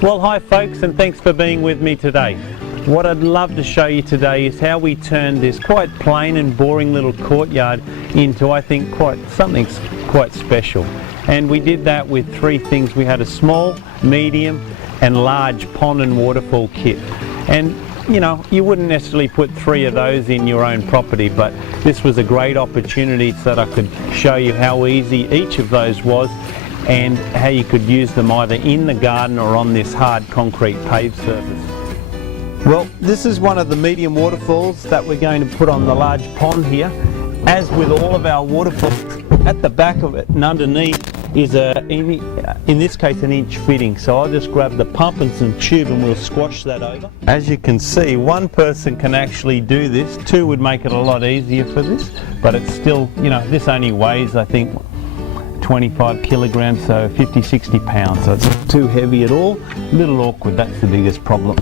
Well, hi folks, and thanks for being with me today. What I'd love to show you today is how we turned this quite plain and boring little courtyard into, I think, something quite special. And we did that with three things. We had a small, medium and large pond and waterfall kit. And you know, you wouldn't necessarily put three of those in your own property, but this was a great opportunity so that I could show you how easy each of those was and how you could use them either in the garden or on this hard concrete paved surface. Well, this is one of the medium waterfalls that we're going to put on the large pond here. As with all of our waterfalls, at the back of it and underneath is in this case an inch fitting. So I'll just grab the pump and some tube and we'll squash that over. As you can see, one person can actually do this. Two would make it a lot easier for this, but it's still, you know, this only weighs, I think, 25 kilograms, so 50-60 pounds, so it's not too heavy at all. A little awkward, that's the biggest problem.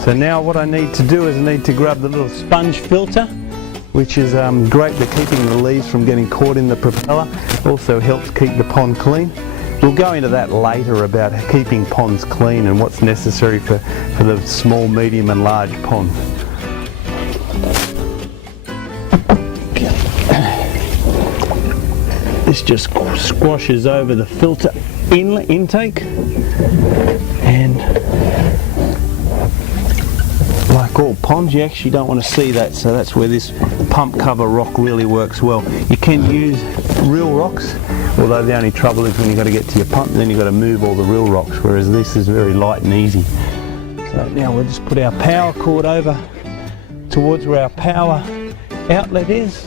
So now what I need to do is I need to grab the little sponge filter, which is great for keeping the leaves from getting caught in the propeller. Also helps keep the pond clean. We'll go into that later about keeping ponds clean and what's necessary for the small, medium and large pond. This just squashes over the filter intake, and like all ponds, you actually don't want to see that, so that's where this pump cover rock really works well. You can use real rocks, although the only trouble is when you've got to get to your pump, then you've got to move all the real rocks, whereas this is very light and easy. So now we'll just put our power cord over towards where our power outlet is,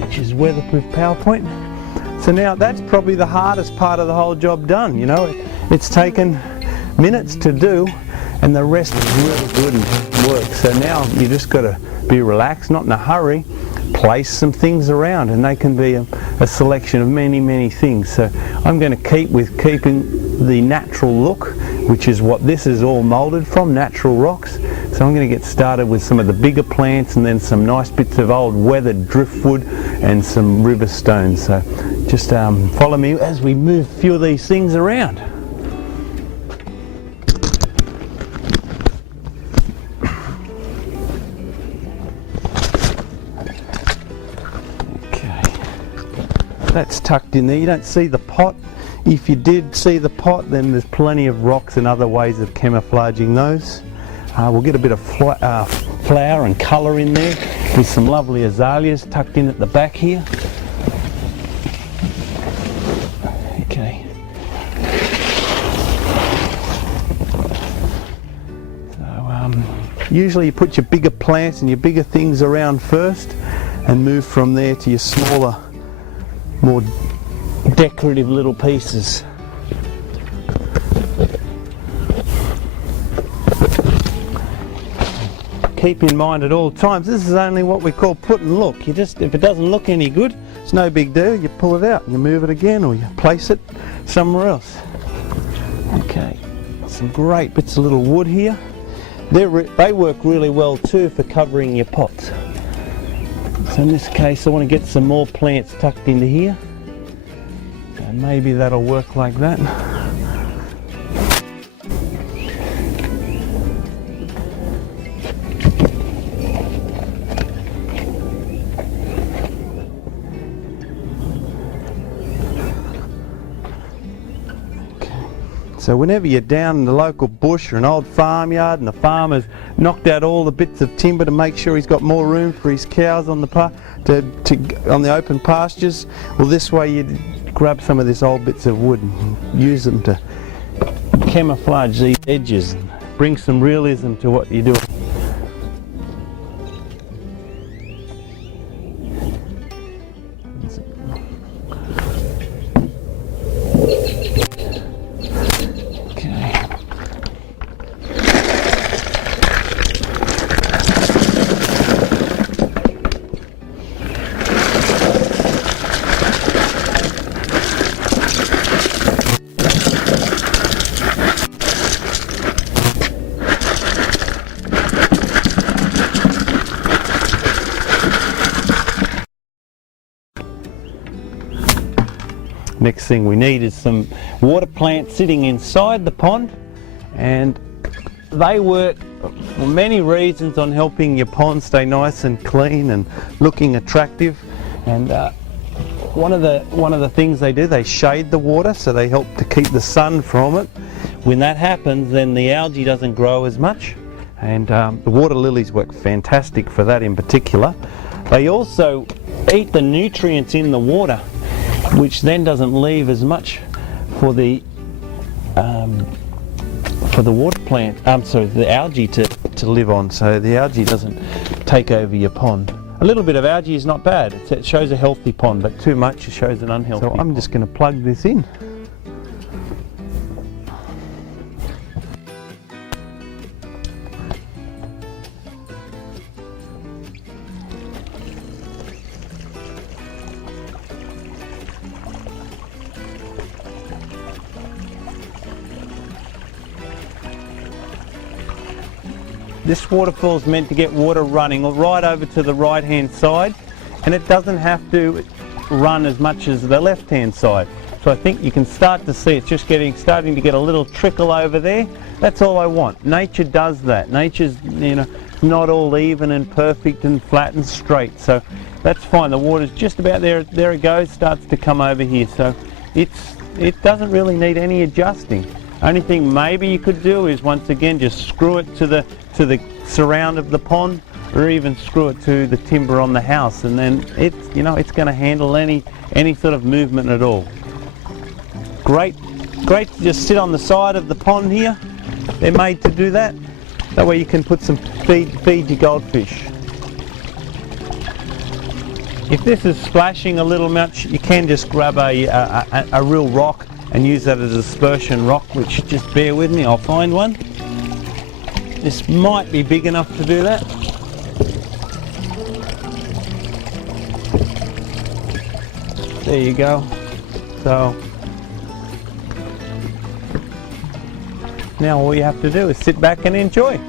which is weatherproof power point. So now that's probably the hardest part of the whole job done. You know, it's taken minutes to do, and the rest is really good and work. So now you just got to be relaxed, not in a hurry, place some things around, and they can be a selection of many things. So I'm going to keep with keeping the natural look, which is what this is all molded from, natural rocks. So I'm going to get started with some of the bigger plants and then some nice bits of old weathered driftwood and some river stones. So just follow me as we move a few of these things around. That's tucked in there. You don't see the pot. If you did see the pot, then there's plenty of rocks and other ways of camouflaging those. We'll get a bit of flower and colour in there with some lovely azaleas tucked in at the back here. Okay. So usually you put your bigger plants and your bigger things around first and move from there to your smaller, more decorative little pieces. Keep in mind at all times, this is only what we call put and look. You just, if it doesn't look any good, it's no big deal. You pull it out, you move it again, or you place it somewhere else. Okay, some great bits of little wood here. They work really well too for covering your pots. So in this case I want to get some more plants tucked into here, and maybe that'll work like that. So whenever you're down in the local bush or an old farmyard and the farmer's knocked out all the bits of timber to make sure he's got more room for his cows on the open pastures, well, this way you grab some of these old bits of wood and use them to camouflage these edges and bring some realism to what you're doing. Next thing we need is some water plants sitting inside the pond, and they work for many reasons on helping your pond stay nice and clean and looking attractive. And one of the things they do, they shade the water, so they help to keep the sun from it. When that happens, then the algae doesn't grow as much, and the water lilies work fantastic for that in particular. They also eat the nutrients in the water, which then doesn't leave as much for the water plant, the algae to live on, so the algae doesn't take over your pond. A little bit of algae is not bad. It shows a healthy pond, but too much shows an unhealthy pond. So I'm just going to plug this in. This waterfall is meant to get water running right over to the right hand side, and it doesn't have to run as much as the left hand side. So I think you can start to see it's just starting to get a little trickle over there. That's all I want. Nature does that. Nature's, not all even and perfect and flat and straight, so that's fine. The water's just about there. There it goes, starts to come over here. So it doesn't really need any adjusting. Only thing maybe you could do is once again just screw it to the surround of the pond, or even screw it to the timber on the house, and then it's going to handle any sort of movement at all. Great to just sit on the side of the pond here. They're made to do that. That way you can put some feed your goldfish. If this is splashing a little much, you can just grab a real rock and use that as a dispersion rock, which, just bear with me, I'll find one. This might be big enough to do that. There you go. So now all you have to do is sit back and enjoy.